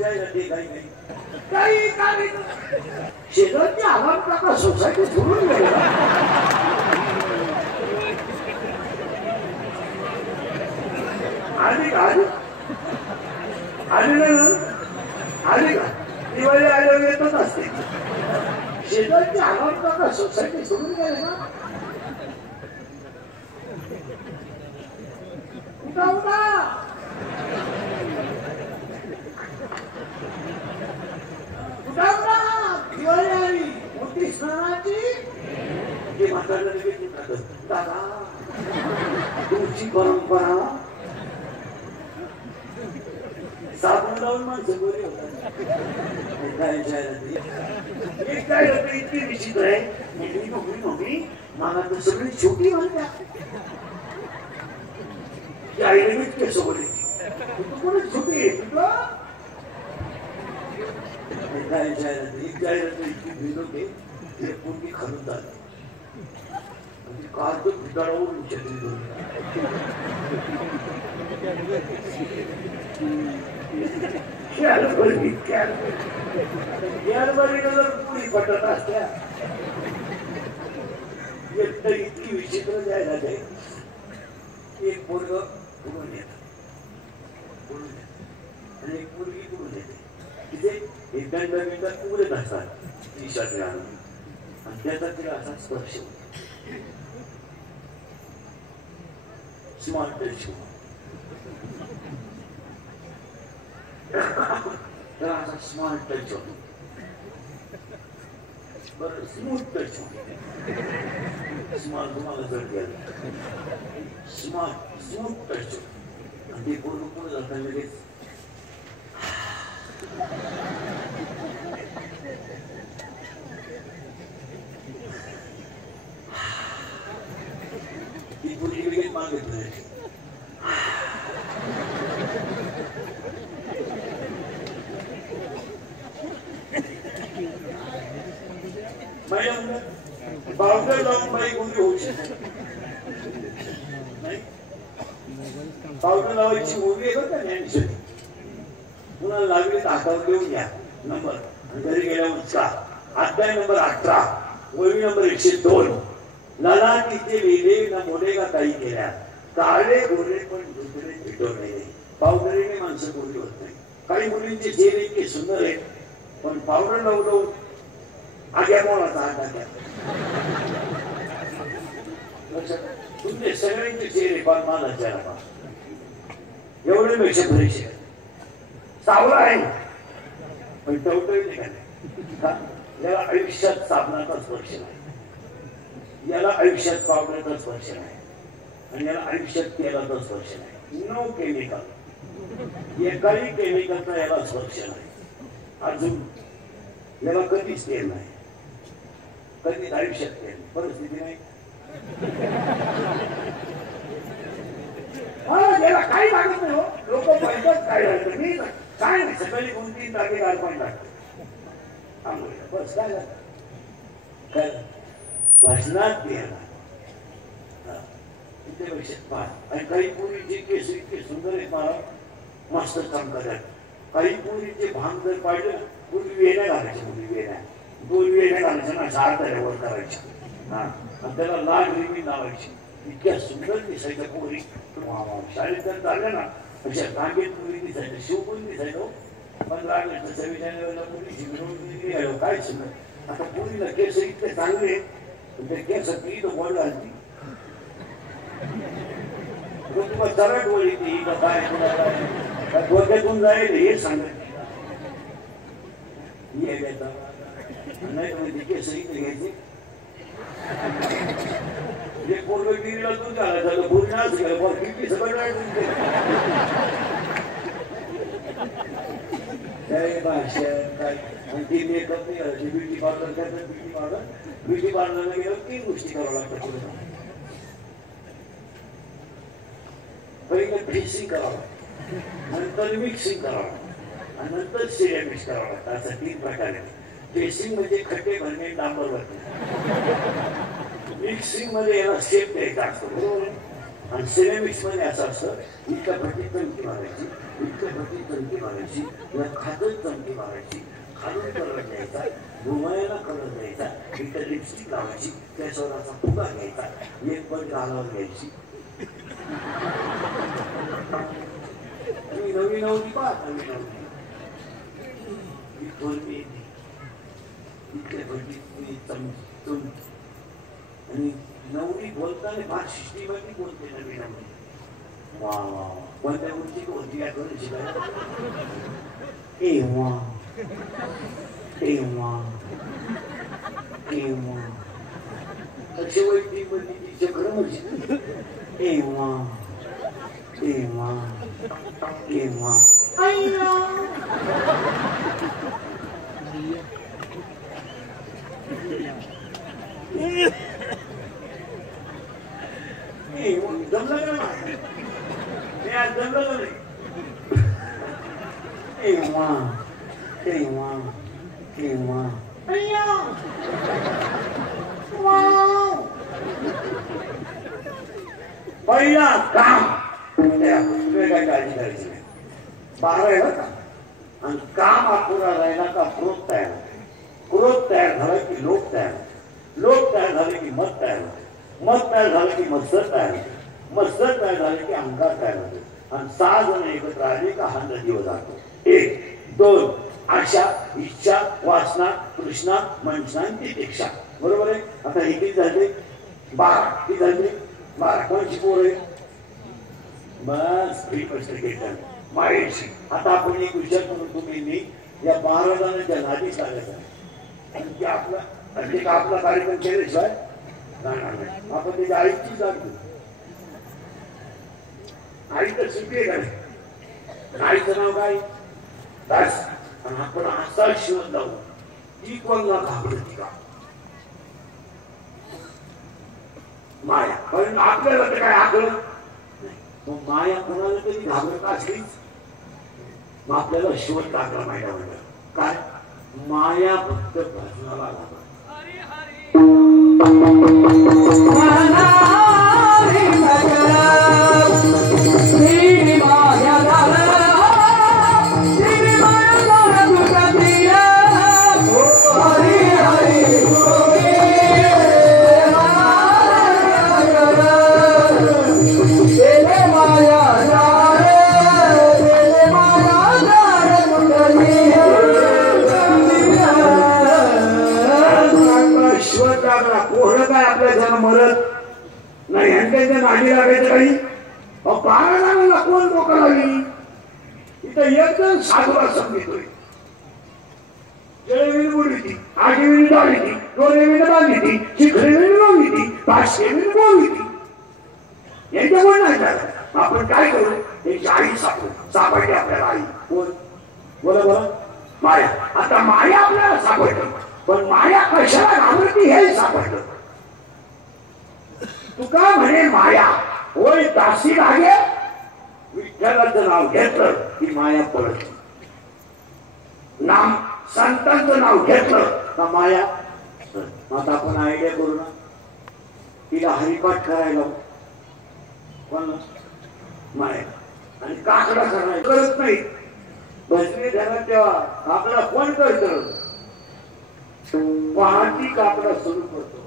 जायला ते काही काही शेजारची आवाज काका सोसायटी सोडून गेला आली का आली का दिवाळी आल्यावर येतच असते शेजारची आवाज काका सोसायटी सोडून गेले ना उठा उठा दिवाळी आली मोठी स्नानाची म्हातारला दादा तुमची परंपरा साबण लावून माणसं बरी होतात काय इतकी विचित्र आहे नोकरी मला तर सगळी छोटी म्हणतात आईने इतके सोबत कोणी छोटी आहे तुझं काय जाहिरात इतकी भिड होते हे पूर्वी खालून झालं कार तर भिताडावरून उचलली पुरी पटत असत्या इतकी विचित्र जाहिरात आहे एक पोरग पुढून येत आणि एक पोरगी पुढून येते तिथे एकदा उघडत असतात टी शर्ट घालून आणि त्याचा तिला असा स्पर्श होतो स्मॉल टच त्याला असा स्मॉल टच होतो बरं स्मूथ टच होतो स्मॉल तुम्हाला जर गेला स्मूथ टच होतो आणि ते पूर्ण पुढे जाताना लगेच ती पूर्वी लगेच मागितलं पावडर लावून बाई कोणती होऊ शकते पावडर लावायची मुलगी आहे बरं का ज्ञानेश्वरी पुन्हा लागली तर हातावर देऊन घ्या नंबर घरी गेल्यावर उचका अध्याय नंबर 18 वळी नंबर 102 लाला तिथे लिहिले ना मोठे का काही केल्या काळे गोरे पण दुसरे भेटवले पावडरीने माणसं कोणी होत नाही काही मुलींचे चेहरे इतके सुंदर आहेत पण पावडर लावून आग्या मोळाचा हात टाक्या तुमचे सगळ्यांचे चेहरे पण मला चेहरा एवढे पेक्षा परीक्षा सावला आहे पण टवटही नाही याला आयुष्यात साबणाचा स्पर्श नाही याला आयुष्यात पावडरचा स्पर्श नाही आणि याला आयुष्यात तेलाचा स्पर्श नाही नो केमिकल एकाही केमिकलचा याला स्पर्श नाही अजून याला कधीच तेल नाही कधीच आयुष्यात तेल परिस्थिती नाही याला काही लागत नाही हो लोक पैशाच काय लागतं मी काय नाही सकाळी 2-3 टाके गारपाणी लागतं आंघोळीला बस काय लागतं काय भाषणात द्यायला तिथे आणि काही पूर्वीचे केस इतके सुंदर आहेत मला मस्त चमकतात काही पूर्वीचे भांग जर पाहिजे पूर्वी वेण्या घालायचे पूर्वी वेण्या घालायच्या ना 4 वर करायच्या हा आणि त्याला लाल रिमी लावायची इतक्या सुंदर दिसायच्या पोरी शाळेत जर चालल्या ना अशा कांगेत पोरी दिसायच्या शिवपून दिसायचो 15 ऑगस्ट 26 जानेवारीला पोरीची मिरवणूक काय सुंदर आता पोरीला केस इतके चांगले ते केस ती तर गोड घालती तुम्हाला सरळ बोली ती काय डोक्यातून जाईल हे सांगत नाही तुम्ही केस इथे घ्यायचे पूर्व गिरीला तू झालं पूर्णाच किती सगळं मेकअप नाही ब्युटी पार्लर करतात ब्युटी पार्लरला गेलं 3 गोष्टी करावं लागतात पहिलं फ्रेशिंग करावं नंतर मिक्सिंग करावं आणि नंतर सिरेमिक्स करावं लागतं असं 3 प्रकारे फ्रेशिंग म्हणजे खड्डे भरणे डांबर भरणे मिक्सिंग मध्ये याला शेप द्यायचा असतो बरोबर आणि सिरेमिक्स मध्ये असं असतं इतका प्रतिक्रिया मारायची इतके भटी चमकी मारायची या खातच चमकी मारायची खालून कलर द्यायचा भुवयाला कलर द्यायचा इकडे लिपस्टिक लावायची केसावर असा फुगा घ्यायचा एक पण गालावर घ्यायची नवी नव्हती पा नवी नव्हती इतके भटी चमकी आणि नवरी बोलताना फार शिस्तीमध्ये बोलते नवी नवरी वा वा कोणत्या गोष्टी कोणती काय करून शिकायला एव्हा एव्हा एव्हा असे वैद्य म्हणजे तिचे खरं म्हणजे एव्हा एव्हा एव्हा जमलं का जमलं नाही एव्हा एव्हा एव्हा पहिला काम काय काळजी करायची नाही 12 आहे ना आणि काम अपुरा राहिला का क्रोध तयार क्रोध तयार झाला की लोक तयार लोक तयार झाले की मत तयार होते मत तयार झालं की मत्सर तयार होते मत्सर तयार झाले की अंगार तयार होते आणि 6 जण एकत्र आले का हा नदीवर जातो 1 2 आशा इच्छा वासना तृष्णा मनसा तितिक्षा बरोबर आहे आता हे किती झाले 12 किती झाले 12 कोणची पोर आहे बस फ्री प्रश्न घेतला मायेची आता आपण एक विचार करून तुम्ही या 12 जणांच्या नादी सांगायचं आणि ते आपला कार्यक्रम केल्याशिवाय जाणार नाही आपण त्याच्या आईची जाणतो आई तर सुटली काय आईचं नाव काय बस आणि आपण असा शिवत जाऊ ती कोणला घाबरती का माया कारण आपल्याला तर काय आकलं मग माया कोणाला तरी घाबरत असलीच मग आपल्याला शिवत टाकला माया म्हणलं काय माया फक्त भजनाला घाबरत मरत नाही यांच्या नाडी लागायचं काही 12 जणांना कोण मोकळावी इथं एकदम साधूला समजतोय जळविणी बोलली आठविणी डाळी ती 2 विणी बांधली ती शिखरेविणी लावली ती 500 विणी बोलली ती यांच्या कोण नाही झालं आपण काय करू त्यांची आई सापडली आपल्याला आई कोण बोला बोला माया आता माया आपल्याला सापडली पण माया कशाला घाबरती हे सापडलं तुका म्हणे माया होय दासी लागे विठ्ठलाचं नाव घेतलं की माया पळत नाम संतांचं नाव घेतलं का माया आता आपण आयडिया करू ना तिला हरिपाठ करायला कोण माया आणि काकडा करायला करत नाही भजनी झाला तेव्हा काकडा कोण करत पहाटी काकडा सुरू करतो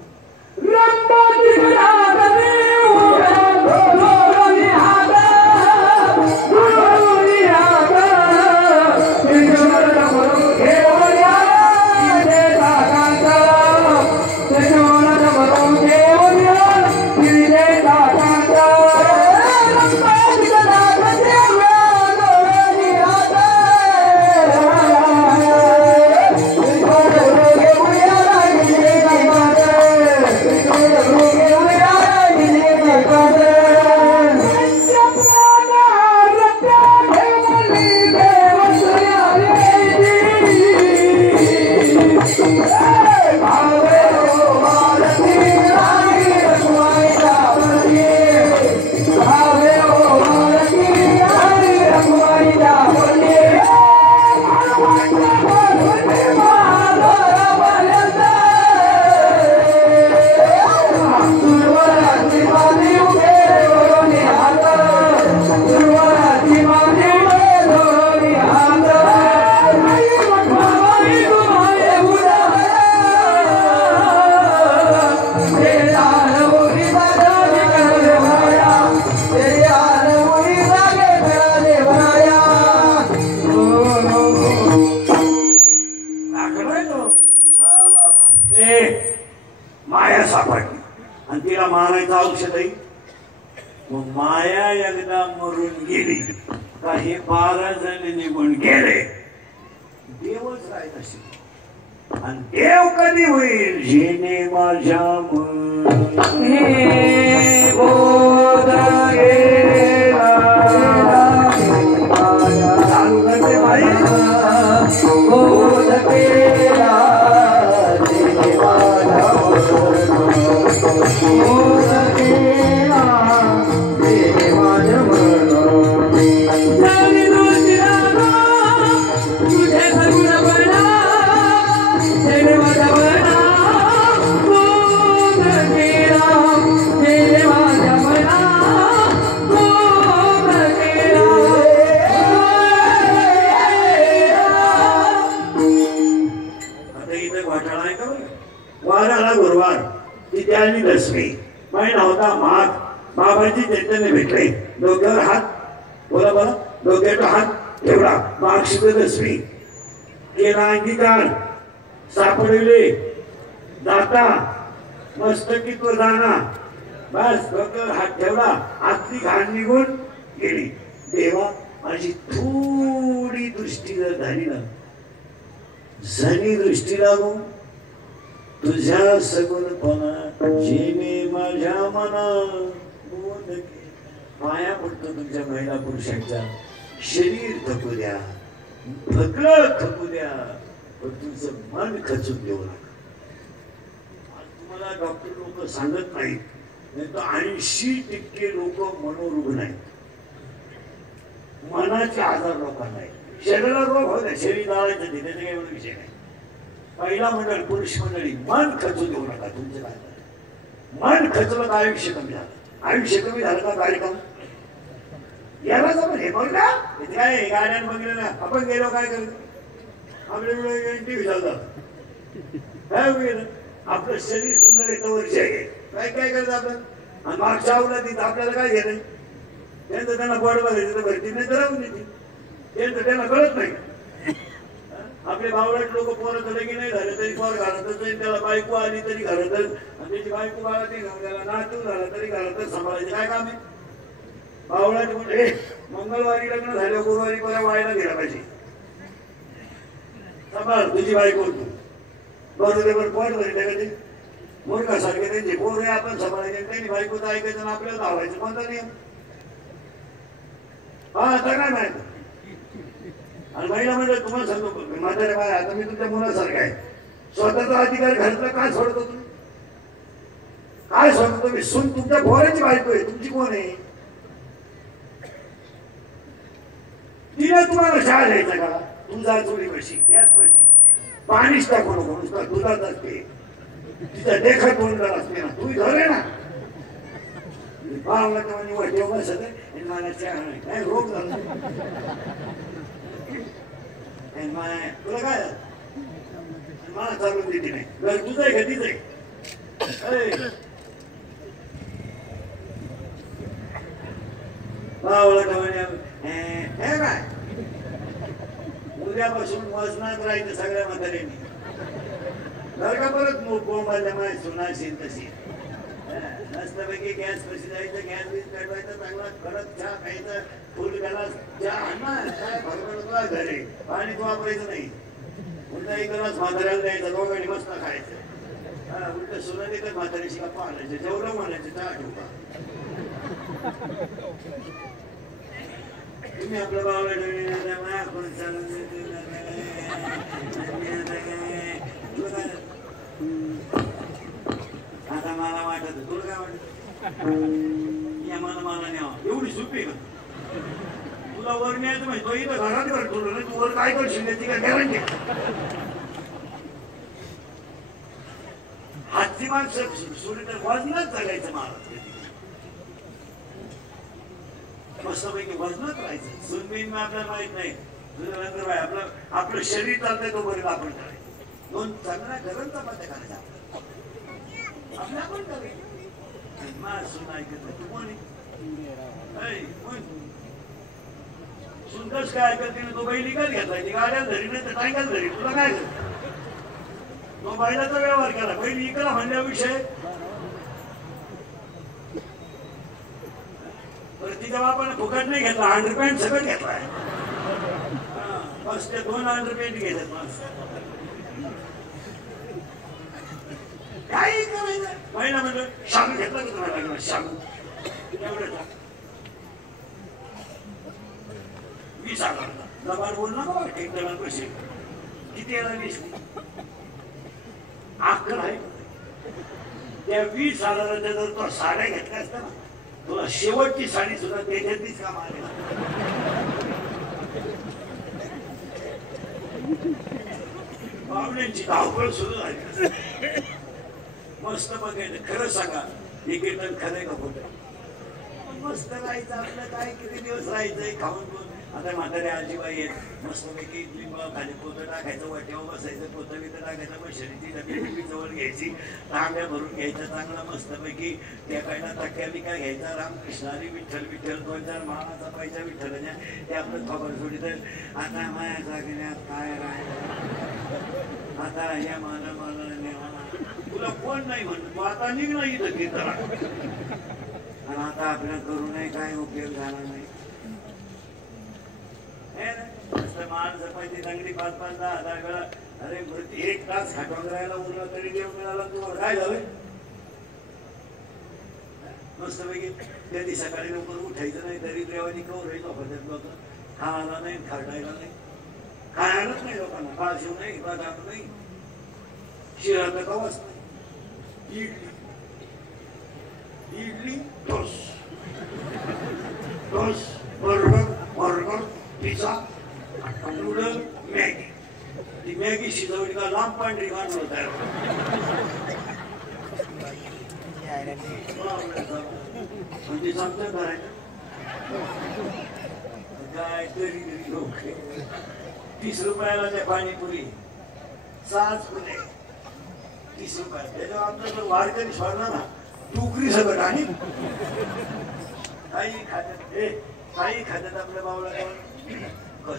माया सापडली आणि तिला मारायचं औषध आहे. मग माया एकदा मरून गेली का हे 12 जण निघून गेले. देवच राहत असेल आणि देव कधी होईल जेने माझ्या चालू करते बाई गुरुवार तिथे आली दसमी महिना होता माघ. बाबाजी चैतन्य भेटले. डोक्यावर हात बोला बोला डोक्याचा हात ठेवला. माघ शुद्ध दसमी केला अंगीकार. सापडले जाता मस्तकीत्व जाणार. बस डोक्यावर हात ठेवला. आतली घाण निघून गेली. देवा माझी थोडी दृष्टी जर झाली ना जणी दृष्टी लागू तुझ्या सगुणपणा जेने माझ्या मना बोध माया पडतो तुमच्या महिला पुरुषांच्या. शरीर थकू द्या भगलं थकू द्या पण तुमचं मन खचून देऊ नका. तुम्हाला डॉक्टर लोक सांगत नाहीत नाही तर 80% लोक मनोरुग्ण आहेत. मनाचे आजार लोकांना आहेत. शरीराला रोग होते शरीर जाळायचं ते त्याचा काही विषय नाही. पहिला मंडळ पुरुष मंडळी मन खचू देऊ नका. तुमचं काय मन खचलं तर आयुष्य कमी झालं. आयुष्य कमी झालं का कार्यक्रम यालाच आपण हे बघला इथे काय गाड्यान बघितलं ना आपण गेलो काय करतो आपल्या वेळ टीव्ही चालतात काय गेलं आपलं शरीर सुंदर येतं वर्ष आहे काय काय करतं आपण आणि मागच्या आवडत आपल्याला काय घेणं त्यांचं त्यांना बळ बघायचं तर भरती नाही तर राहून देते त्यांचं त्यांना कळत नाही. आपले बावळट लोक पोरं झाले की नाही झाले तरी पोर घालतच नाही. त्याला बायको आली तरी घालतच आणि त्याची बायको बाळा ती त्याला नातू झाला तरी घालतच. सांभाळायचे काय काम आहे. बावळट म्हणजे मंगळवारी लग्न झालं गुरुवारी बऱ्या वायला गेला पाहिजे. सांभाळ तुझी बायको तू बरोबर पोट भरले का ते मूर्खासारखे त्यांचे पोर आपण सांभाळायचे त्यांनी बायकोचं ऐकायचं आणि आपल्याला धावायचं कोणता नियम. हा आता काय माहिती आणि महिला म्हणजे तुम्हाला सांगतो म्हातारे बाय आता मी तुमच्या मुलासारखा आहे. स्वतःचा अधिकार घातला काय सोडतो तुम्ही काय सोडतो तुम्ही. सून तुमच्या पोराची बायको आहे तुमची कोण आहे. तिने तुम्हाला शाळा द्यायचा का तुझा चोरी कशी याच कशी पाणीच टाकू नको नुसता दुधात असते तिचा देखत दोन कर असते ना तू घर आहे ना मला चहा नाही रोग झाला तुला काय मला चालून देते नाही घर तुझं आहे का तिचं आहे. काय उद्यापासून वजनात राहायचं सगळ्या म्हाताऱ्यांनी घर का परत बोंबाल्या माय सुनाशील तशी नसल्यापैकी गॅस कशी जायचं गॅस बीस पेटवायचा चांगला कडक चहा प्यायचा फुल गलास चहा आणणार काय भरभर घरी पाणी वापरायचं नाही. उलटा एक गलास म्हाताऱ्याला द्यायचा दोघांनी मस्त खायचं. उलट सुना देतात म्हाताऱ्याशी गप्पा आणायचे जेवढं म्हणायचं चहा ठेवू का. तुम्ही आपल्या भावाला आता मला वाटत तुला काय वाटत या मला न्यावं एवढी सुपी का तुला वर न्यायचं माहिती तो इथं घरात घर ठेवलं नाही तू वर काय करशील त्याची काय गॅरंटी. हातची माणसं सोडली तर वजनात जगायचं महाराज मस्तपैकी वजनात राहायचं. सुनबीन आपल्याला माहित नाही तुझं आपलं आपलं शरीर चालतंय तोपर्यंत आपण करायचं. दोन चांगल्या घरांचा मध्ये करायचा आपल्या आपण करायचं सुन ऐकत नाही तू कोणी सुंदरच काय ऐकत नाही तो बैल विकत घेतलाय ती गाड्या धरी नाही तर टांग्यात धरी तुला काय तो बैलाचा व्यवहार केला बैल विकला म्हणल्याविषय तिच्या बापाने फुकट नाही घेतला अंडरपॅन्ट सगळं घेतलाय बस ते 2 अंडरपॅन्ट घेतात माणसं काही करायचं महिना म्हणलं शालू घेतला की तुम्हाला लागणार शालू एवढं 20,000 जबान बोल ना एक जणांना पैसे किती येणार 20 अक्कल आहे त्या 20,000च्या जर तो साड्या घेतल्या असत्या ना तुला शेवटची साडी सुद्धा त्याच्यातलीच काम आले पाहुण्यांची धावपळ सुरू झाली मस्त बघायचं खरं सांगा हे कीर्तन खरंय का खोटं मस्त राहायचं आपलं काय किती दिवस राहायचंय खाऊन पिऊन आता म्हातारे आजीबाई आहेत मस्तपैकी लिंब खाली पोतं टाकायचं वाट्यावर बसायचं पोतं बितं टाकायचं मग शरीरची डबी जवळ घ्यायची तांब्या भरून घ्यायचं चांगला मस्तपैकी त्या कायला तक्क्या बिक्या घ्यायचा रामकृष्णारी विठ्ठल विठ्ठल 2-4 मानाचा पैसा विठ्ठलाच्या ते आपलं खबर सोडी तर आता माया जागण्यात काय राहिलं आता या मला तुला कोण नाही म्हणत तू आता निघ ना इथं कीर्तनाला आणि आता आपल्या करूनही काय उपयोग झाला नाही माणसं पाहिजे चांगली 5-5-10 वेळा अरे 1 तास खाटून राहायला उरला तरी देव मिळाला तुम्हाला काय झालंय मस्तपैकी त्या दिवशी सकाळी लवकर उठायचं नाही तरी देवानी कवर राहील लोक खायला नाही खाटायला नाही खायलाच नाही लोकांना काळ शिव नाही बदाम नाही शिरा तर कवाच नाही idli toast burger pizza noodle Maggi ती मॅगी शिजवली का लांब पांढरी गाणं तयार म्हणजे सांगतात करायचं काय तरी लोक 30 रुपयाला त्या पाणीपुरी 6 पुणे 30 रुपये त्याच्यावर आमचा जर वारकरी सोडला ना टुकरी सगळं आणि काही खात्यात आपल्या बावला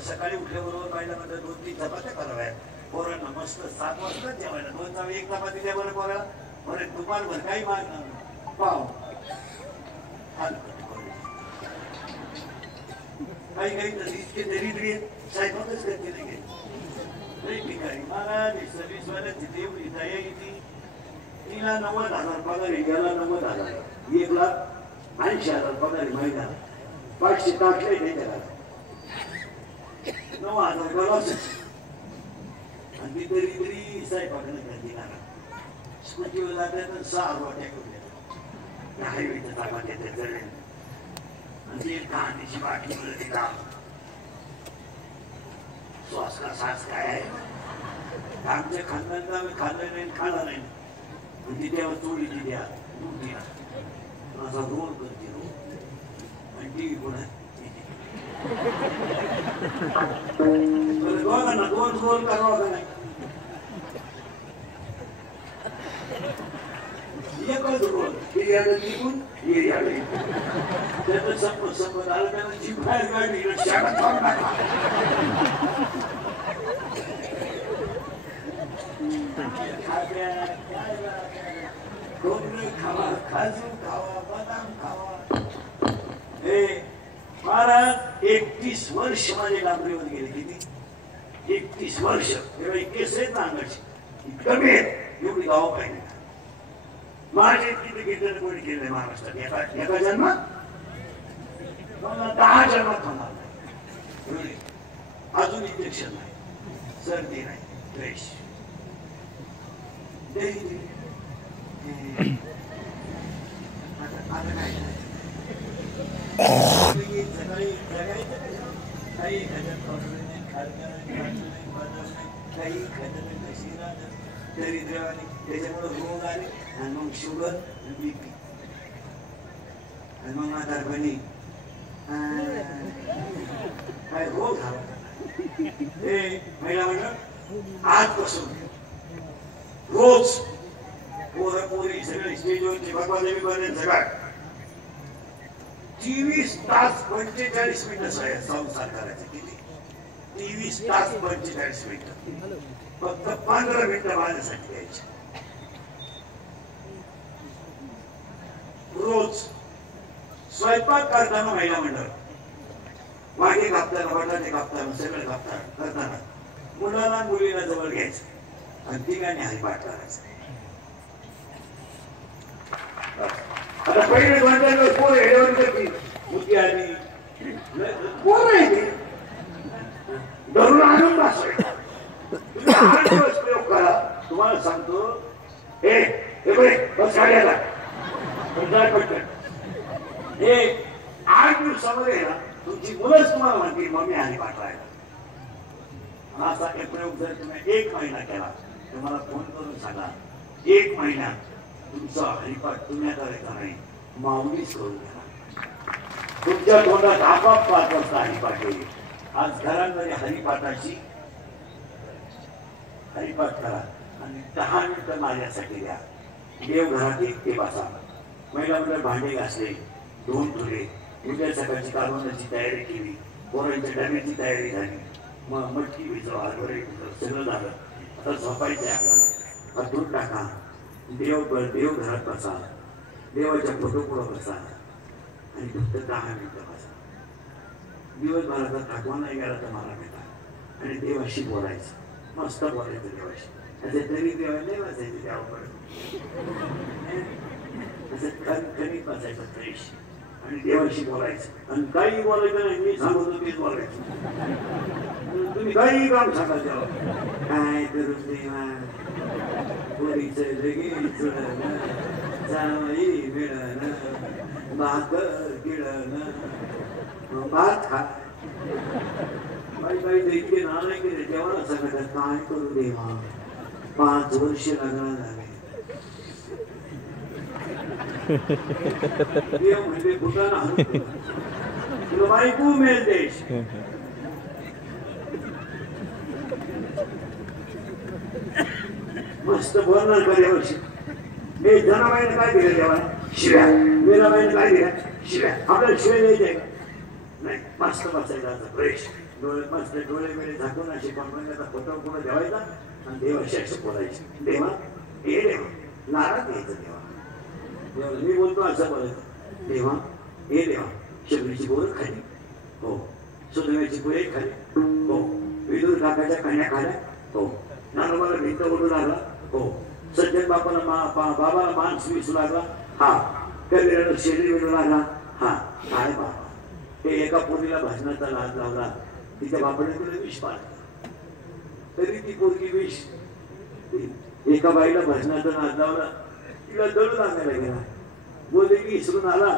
सकाळी उठल्याबरोबर पाहिलं म्हणजे 2-3 चपात्या कराव्या पोरांना मस्त 7 वाजता जेवायला 1 चपाती द्या बरं पोराला बरं दुपारभर काही मागणार पाव काही इतके दरिद्री साहेबातच करते नाही ठिकाणी मला 20 वाल्या तिथे एवढी दया येते तिला 90,000 पगार आहे याला 90,000 1,80,000 पगार आहे महिन्याला 500 टाकले नाही त्याला 9,000 गलाच आणि ती दरिद्री साहेबाकडे करते ना स्कूटीवर जाते तर 6 रोट्या करून देतात हायवेच्या चपात्या ते जळले आणि ती कांद्याची बाटली मिळते का श्वास का सास काय आहे आमच्या खानदानला आम्ही खाल्लं नाही खाल्ला नाही म्हणजे तेव्हा चोळी दिली माझा रोल करते रोल आणि टीव्ही कोण आहे दोघांना 2 रोल करावा का नाही एकच रोल एरियाला निघून एरियाला त्याचं संपत आलं त्याला जीभ बाहेर काढली शाळा खाऊन टाका खावा काजू खावा बदाम खावा हे महाराज 31 वर्ष माझे लांबरीवर गेले किती 31 वर्ष तेव्हा केस आहेत ना अंगाची कमी आहेत एवढी गाव पाहिजे माझे किती कीर्तन कोणी केले महाराष्ट्रात एका जन्मात 10 जन्मात होणार नाही अजून इंजेक्शन नाही सर्दी नाही द्वेष आता काय सकाळी जगायचं काही खजत नाही खालकर काही खजत कशी राहत दरिद्र आली त्याच्यामुळे रोग आले आणि मग शुगर बीपी आणि मग म्हातारपणी काय रोग झाला हे महिला म्हणलं आजपासून रोज पोरं पोरी सगळे स्टेजवरची भगवान सगळं 23 तास 45 मिनिटं संसार करायचे. किती 23 तास 45 मिनिटं फक्त 15 मिनिटं माझ्यासाठी घ्यायचे रोज. स्वयंपाक करताना महिला मंडळ वाटे कापताना बटाटे कापताना सगळं कापताना करताना मुलाला मुलीला जवळ घ्यायचं आणि तिघांनी हरिपाठ करायचं. आता पहिले 2-4 दिवस पोरं हेडवर करतील मुद्दी आली पोरं येते धरून आणून बसायचं. तुम्ही 8 दिवस प्रयोग करा. तुम्हाला सांगतो हे बरे बस गाड्याला हे 8 दिवसामध्ये ना तुमची मुलंच तुम्हाला म्हणतील मम्मी हरिपाठ राहिला. असा एक प्रयोग जर तुम्ही 1 महिना केला तर मला फोन करून सांगा. 1 महिना तुमचा हरिपाठ तुम्ही करायचा नाही माऊलीच करून घ्या. तुमच्या तोंडात आपाप 5 वाजता हरिपाठ येईल. आज घरांमध्ये हरिपाठ करा आणि 10 मिनिटं माझ्यासाठी द्या. देवघरात ते बसा. महिला मंडळ भांडे घासले धुवून ठेवले. उद्या सकाळची कारवानाची तयारी केली. पोरांच्या डब्याची तयारी झाली. मग मटकी भिजवा हरभरे सगळं झालं. आता झोपायचं आहे आपल्याला. दूध टाका. देवघरात बसा. देवाच्या फोटो पुढं बसा आणि फक्त 10 मिनिटं बसा. दिवसभराचा थकवा नाही गेला तर मला भेटा आणि देवाशी बोलायचं. मस्त बोलायचं देवाशी. असं तरी देवा नाही वाचायचं देवाकडे असं खणखणीत बसायचं फ्रेश आणि देवाशी बोलायचं. आणि काही बोलायचं नाही. मी सांगतो तेच बोलायचं. तुम्ही काही काम सांगा देवा. काय करू देवा पोरीचं लगेच जावई मिळणं भाकर गिळणं भात खा. काही इतके नाणे केले देवाला सांगतात काय करू देवा 5 वर्ष लग्न झाले. देव म्हणजे कुठं ना तुला बायको मिळेल देश. मस्त बोलणार का देवाशी. मी जनाबाईने काय दिलं देवाला शिव्या. मीराबाईने काय दिल्या शिव्या. आपल्याला शिव्या द्यायचे नाही. मस्त बसायचा फ्रेश डोळे मस्त डोळे वेळे झाकून अशी पंपाचा फोटो पुढे ठेवायचा आणि देवाशी असं बोलायचं. देवा हे देवा नाराज घ्यायचं. देवा मी बोलतो असं बोलायचं. देवा हे देवा शबरीची बोरं खाली हो. सुदैवाची पुढे खाली हो. विदूर काकाच्या कन्या खाल्या हो. नानोबाला भिंत ओढू लागला हो. सज्जन बाबाला माणस विसू लागला हा. कबीराला शेरी विडू लागला हा. काय बाबा ते एका पोरीला भाजनाचा लाज लावला. तिच्या बापाने तिला विष पाळलं तरी ती पोरगी विष. एका बाईला भजनाचा नाद लावला तिला दळू लागायला गेला. बोलले की इसरून आला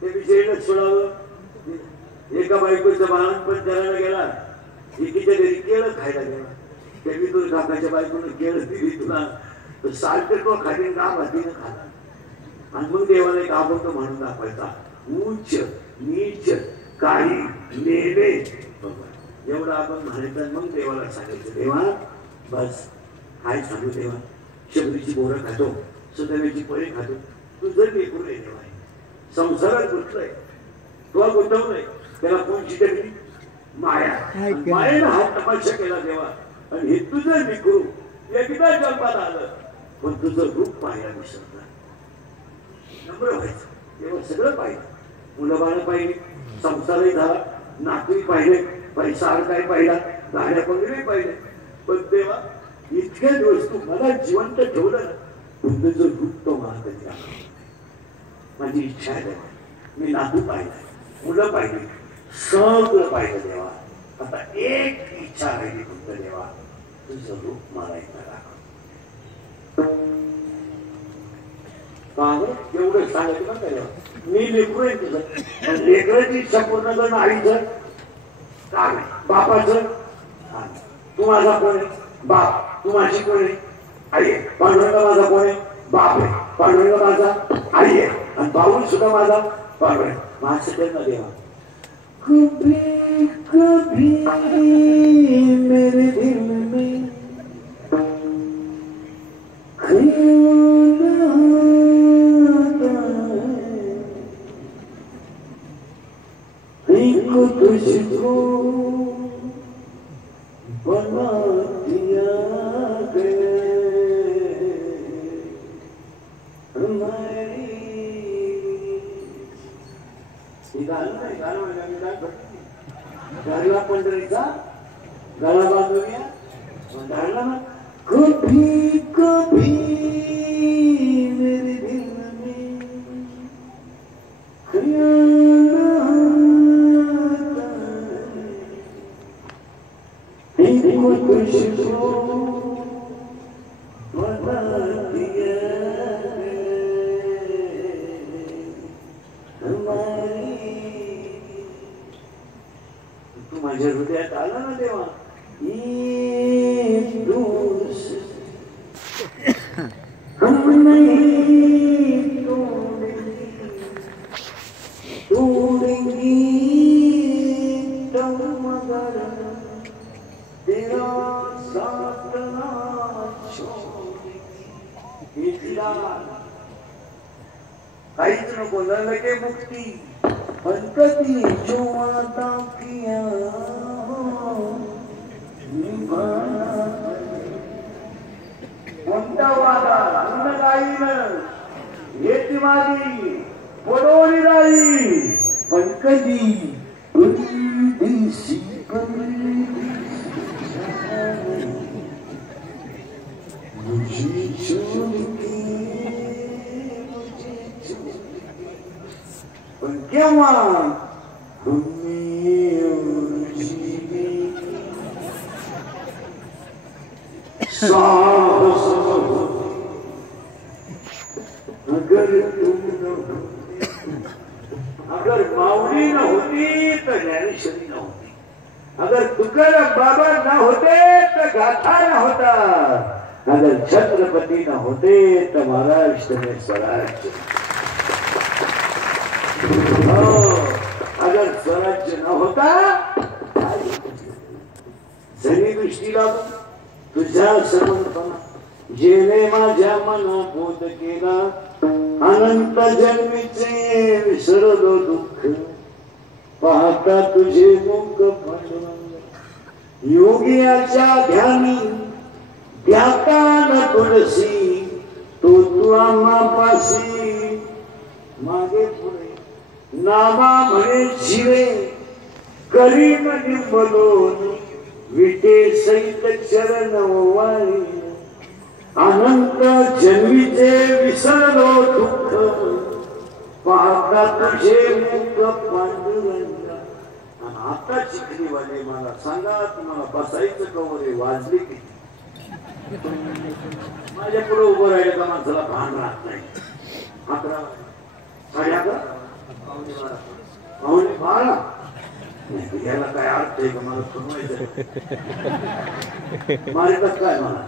ते विजयला सोडावं. एका बायकोचं बाळणपण करायला गेला. एकीच्या घरी केळं खायला गेला. त्यांनी तुला काकाच्या बायकोनं केळं दिली तुला तर सारखं तो खाली गाव हातीनं खाला. आणि मग देवाला एक अभंग म्हणून दाखवायचा. उच्च नीच काही नेले एवढं आपण म्हणायचं. मग देवाला सांगायचं देवा बस काय सांगू देवा शबरीची बोरं खातो सुदैवाची पळी खातो. तुझं लेकरू आहे देवा. संसारात गुंतलंय तुला गुंतवलंय त्याला कोण चिटकली माया. मायेनं हात तमाशा केला देवा आणि हे तुझं लेकरू एकदा जन्माला आलं पण तुझं रूप पाहायला विसरला. नम्र व्हायचं. तेव्हा सगळं पाहिलं. मुलं बाळ पाहिली संसारही झाला नातूही पाहिले पैसा काय पाहिला गाड्या वगैरे पाहिले. पण तेव्हा इतक्या दिवस तू मला जिवंत ठेवलं ना पण तुझं रूप तो मला कधी आला. माझी इच्छा आहे देवा मी नातू पाहिलं मुलं पाहिली सगळं पाहिलं देवा. आता एक इच्छा राहिली फक्त देवा तुझं रूप मला एकदा दाखव. एवढं सांगायचं ना देवा मी लेकरू आहे तुझं. लेकराची इच्छा पूर्ण करणं आईचं काम आहे. बापाचं तू माझा कोण आहे बाप. तू माझी कोण आहे आई आहे. पांडुरंग माझा कोण आहे बाप आहे. पांडुरंग माझा आई आहे आणि बाबूल सुद्धा माझा पांडुरंग. माझं त्यांना देवा कभी कभी मेरे दिल में तुझको बना दिया गया गाडीला पंढरीचा गळा बांधूया म्हणला ना कभी कभी मेरे दिल में तुझको बना दिया तू माझ्या हृदयात आला ना तेव्हा हम नहीं तोड़ेंगे मगर तेरा साथ ना छोड़ेंगे काहीच नको लगे मुक्ती पण कधी जो आता किया कोणता वादा गाईन येती माझी पडोली राई पण कधी दिवशी पण केव्हा अगर माऊली न होती तर ज्ञानेश्वरी न होती, अगर तुकाराम बाबा न होते तर गाथा न होता, अगर छत्रपती न होते तर महाराष्ट्र में स्वराज्य, अगर स्वराज्य न होता जरी दृष्टी लागून तुझ्या समर्पणा जेने माझ्या मना बोध केला अनंत जन्मीचे विसरलो दुःख पाहता तुझे मुख पांडुरंग योगियाच्या ध्यानी ध्याता न तुलसी तो तू आम्हापासी मागे पुढे नामा म्हणे शिवे करीन निंबलोन विटे सहित चरण वाळी अनंत जन्मीचे विसरलो दुःख पाहता तुझे मुख पांडुरंग. आणि आता चिखलीवाले मला सांगा तुम्हाला बसायचं कवरे वाजले किती? माझ्या पुढे उभं राहिले का माणसाला भान राहत नाही. 11 11 पावणे 12 याला काय अर्थ आहे का मला समजायचं मारितात काय मला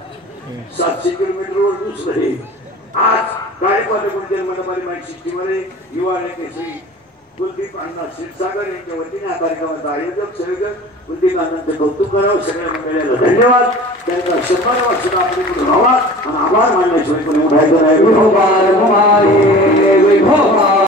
700 किलोमीटरवर दुसरे आज गायकवाड जन्मदारी माहिती मध्ये युवा नेते श्री कुलदीप अण्णा क्षीरसागर यांच्या वतीने हा कार्यक्रमाचा आयोजक संयोजक कुलदीप अण्णांचे कौतुक करावं. सगळ्या मंडळीला धन्यवाद. त्यांचा शंभर वर्षाचा आपल्याकडून व्हावा आणि आभार मानल्याशिवाय कोणी उठायचं नाही.